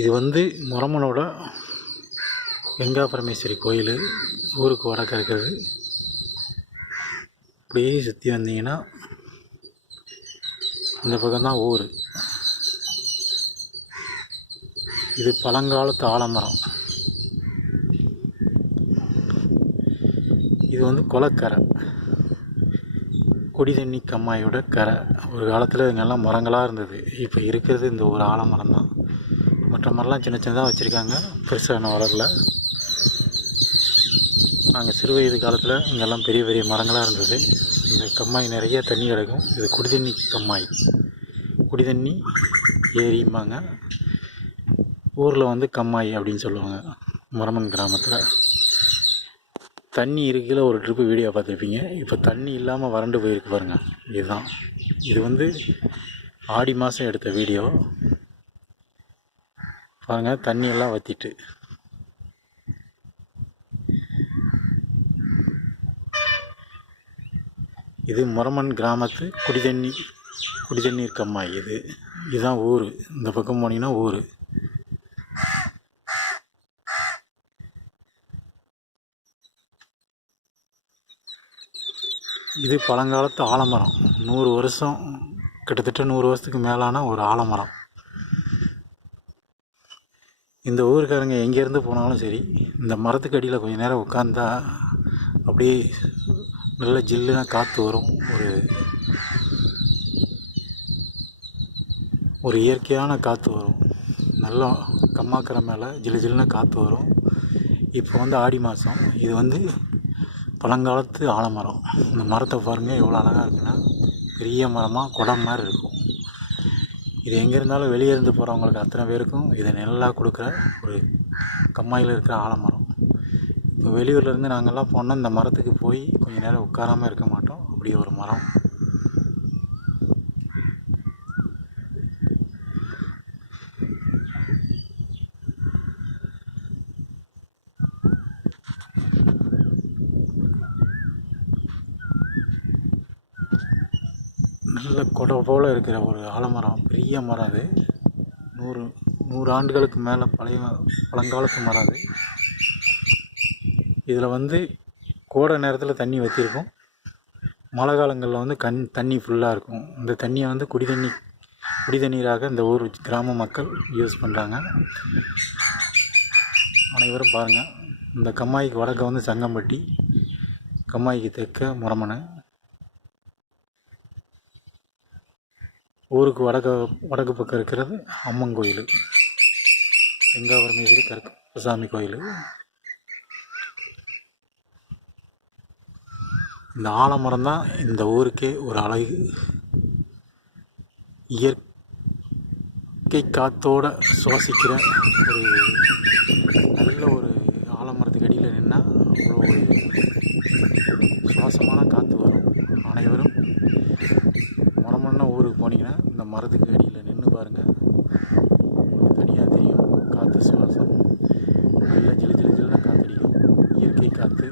இது வந்து முரமனோட கங்கா பரமேஸ்வரி கோயில். ஊருக்கு வடக்க இருக்கிறது. அப்படியே சுற்றி வந்தீங்கன்னா இந்த பக்கம்தான் ஊர். இது பழங்காலத்து ஆலமரம் இது வந்து குளக்கரை. குடி தண்ணி கம்மாயோட கரை. ஒரு காலத்தில் இங்கெல்லாம் மரங்களாக இருந்தது. இப்போ இருக்கிறது இந்த ஒரு ஆலமரம் தான் மற்ற மரம்லாம் சின்ன சின்னதாக வச்சுருக்காங்க. பெருசாக இன்னும் வளரல. நாங்கள் சிறு வயது காலத்தில் இங்கெல்லாம் பெரிய பெரிய மரங்களாக இருந்தது. இந்த கம்மாய் நிறைய தண்ணி கிடக்கும். இது குடிதண்ணி கம்மாய். குடிதண்ணி ஏரிம்பாங்க. ஊரில் வந்து கம்மாய் அப்படின்னு சொல்லுவாங்க. மரமன் கிராமத்தில். தண்ணி இருக்கையில் ஒரு ட்ரிப்பு வீடியோ பார்த்துருப்பீங்க. இப்போ தண்ணி இல்லாமல் வறண்டு போயிருக்கு பாருங்கள் இதுதான். இது வந்து ஆடி மாதம் எடுத்த வீடியோ பாருங்கள் தண்ணி எல்லாம் வற்றிட்டு இது முரமன் கிராமத்து குடிதண்ணி குடிதண்ணீர் கம்மாய் இது. இதுதான் ஊர். இந்த பக்கம் போனீங்கன்னா ஊர். இது பழங்காலத்து ஆலமரம். நூறு வருஷம் கிட்டத்தட்ட நூறு வருஷத்துக்கு மேலான ஒரு ஆலமரம். இந்த ஊருக்காரங்க எங்கேருந்து போனாலும் சரி இந்த மரத்துக்கு அடியில் கொஞ்ச நேரம் உட்காந்தா அப்படியே நல்ல ஜில்லுனா காற்று வரும். ஒரு ஒரு இயற்கையான காற்று வரும். நல்லா கம்மாக்கிற மேலே ஜிலு ஜில்லுன்னு காற்று வரும். இப்போ வந்து ஆடி மாதம் இது வந்து பழங்காலத்து ஆலமரம். இந்த மரத்தை பாருங்கள் எவ்வளோ அழகாக இருக்குன்னா பெரிய மரமாக குடம் மாதிரி இருக்கும். இது எங்கே இருந்தாலும் வெளியே இருந்து போகிறவங்களுக்கு அத்தனை பேருக்கும் இதை நிழலாக கொடுக்குற ஒரு கம்மாயில் இருக்கிற ஆலமரம். இப்போ வெளியூர்லேருந்து நாங்கள்லாம் போனால் இந்த மரத்துக்கு போய் கொஞ்ச நேரம் உட்காராமல் இருக்க மாட்டோம். அப்படி ஒரு மரம். நல்ல கொடை போல் இருக்கிற ஒரு ஆலமரம் பெரிய மரம் அது. நூறு நூறு ஆண்டுகளுக்கு மேலே பழைய பழங்காலத்து மரம் அது. இதில் வந்து கோடை நேரத்தில் தண்ணி வற்றிருக்கும் மழை காலங்களில் வந்து கண் தண்ணி ஃபுல்லாக இருக்கும். இந்த தண்ணியை வந்து குடி தண்ணி குடி தண்ணீராக இந்த ஊர் கிராம மக்கள் யூஸ் பண்ணுறாங்க அனைவரும் பாருங்கள் இந்த கம்மாய்க்கு வடக்க வந்து சங்கம்பட்டி கம்மாய்க்கு தெற்க முரமனை. ஊருக்கு வடக்கு வடக்கு பக்கம் இருக்கிறது அம்மன் கோயில். வெங்காபரமேஸ்வரி கருப்பசாமி கோயில். இந்த ஆலமரம் தான் இந்த ஊருக்கே ஒரு அழகு. இயற்கை காத்தோடு சுவாசிக்கிற ஒரு நல்ல ஒரு ஆலமரத்துக்கு அடியில் நின்னால் அவ்வளோ ஒரு சுவாசமான காற்று வரும் அனைவரும் முரமன்னா ஊருக்கு போனீங்கன்னா இந்த மரத்துக்கு அடியில் நின்று பாருங்கள் உங்களுக்கு தனியாக தெரியும். காற்று சுவாசம். நல்லா ஜிலு ஜிலு ஜிலுன்னு காற்றடிக்கும் இயற்கை காற்று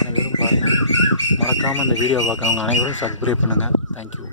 அனைவரும் பாருங்கள் மறக்காமல் இந்த வீடியோ பார்க்குறவங்க அனைவரும் சப்ஸ்கிரைப் பண்ணுங்கள் தேங்க்யூ